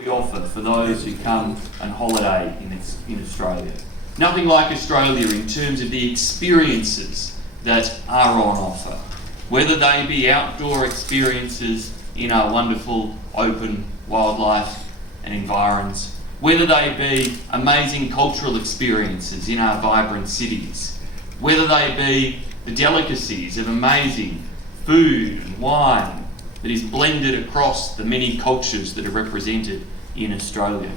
we offer for those who come and holiday in Australia. Nothing like Australia in terms of the experiences that are on offer, whether they be outdoor experiences in our wonderful open wildlife and environs, whether they be amazing cultural experiences in our vibrant cities, whether they be the delicacies of amazing food and wine that is blended across the many cultures that are represented in Australia,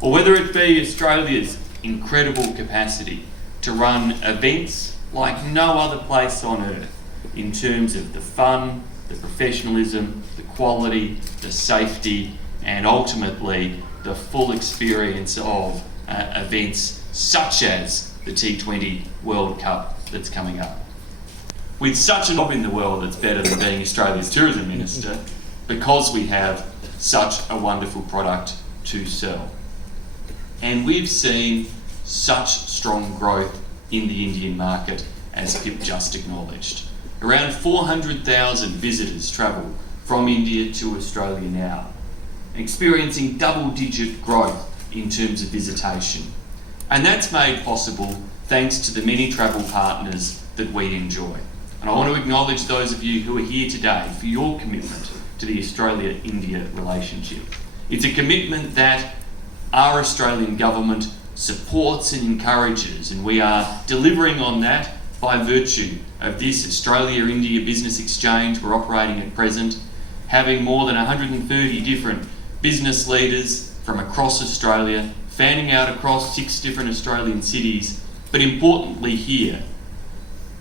or whether it be Australia's incredible capacity to run events like no other place on earth in terms of the fun, the professionalism, the quality, the safety, and ultimately the full experience of events such as the T20 World Cup that's coming up. With such a job in the world, it's better than being Australia's tourism minister because we have such a wonderful product to sell. And we've seen such strong growth in the Indian market, as Pip just acknowledged. Around 400,000 visitors travel from India to Australia now, experiencing double-digit growth in terms of visitation. And that's made possible thanks to the many travel partners that we enjoy. And I want to acknowledge those of you who are here today for your commitment to the Australia-India relationship. It's a commitment that our Australian government supports and encourages, and we are delivering on that by virtue of this Australia-India Business Exchange we're operating at present, having more than 130 different business leaders from across Australia, fanning out across 6 different Australian cities, but importantly here,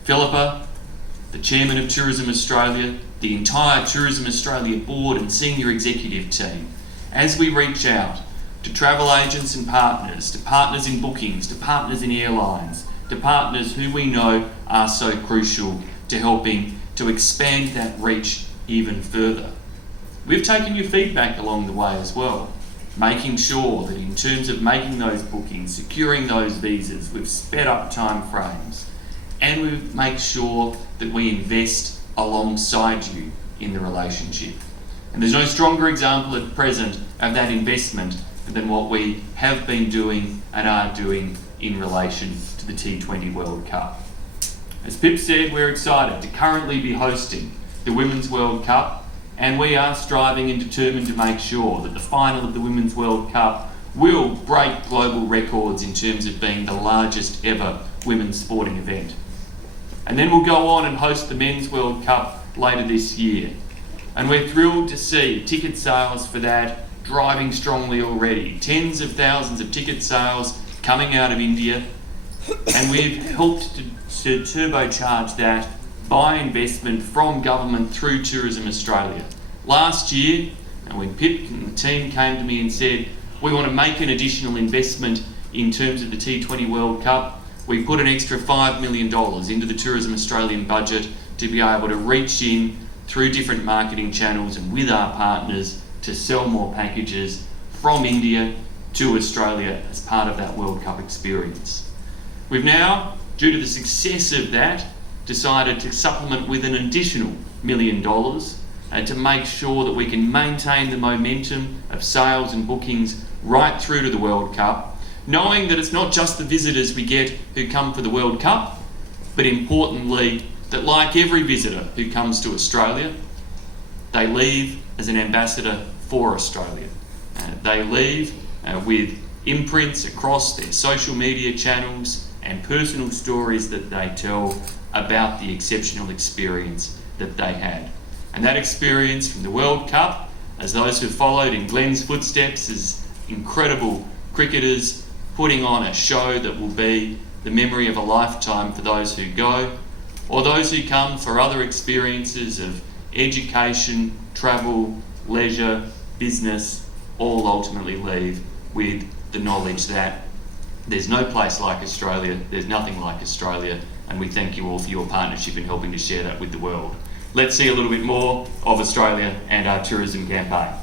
Philippa, the Chairman of Tourism Australia, the entire Tourism Australia board and senior executive team, as we reach out to travel agents and partners, to partners in bookings, to partners in airlines, to partners who we know are so crucial to helping to expand that reach even further. We've taken your feedback along the way as well, making sure that in terms of making those bookings, securing those visas, we've sped up time frames, and we make sure that we invest alongside you in the relationship. And there's no stronger example at present of that investment than what we have been doing and are doing in relation to the T20 World Cup. As Pip said, we're excited to currently be hosting the Women's World Cup, and we are striving and determined to make sure that the final of the Women's World Cup will break global records in terms of being the largest ever women's sporting event. And then we'll go on and host the Men's World Cup later this year. And we're thrilled to see ticket sales for that driving strongly already. Tens of thousands of ticket sales coming out of India. And we've helped to turbocharge that by investment from government through Tourism Australia. Last year, and when Pip and the team came to me and said, we want to make an additional investment in terms of the T20 World Cup, we put an extra $5 million into the Tourism Australian budget to be able to reach in through different marketing channels and with our partners to sell more packages from India to Australia as part of that World Cup experience. We've now, due to the success of that, decided to supplement with an additional $1 million to make sure that we can maintain the momentum of sales and bookings right through to the World Cup, knowing that it's not just the visitors we get who come for the World Cup, but importantly, that like every visitor who comes to Australia, they leave as an ambassador for Australia. They leave with imprints across their social media channels and personal stories that they tell about the exceptional experience that they had. And that experience from the World Cup, as those who followed in Glenn's footsteps as incredible cricketers putting on a show that will be the memory of a lifetime for those who go, or those who come for other experiences of education, travel, leisure, business, all ultimately leave with the knowledge that there's no place like Australia, there's nothing like Australia, and we thank you all for your partnership in helping to share that with the world. Let's see a little bit more of Australia and our tourism campaign.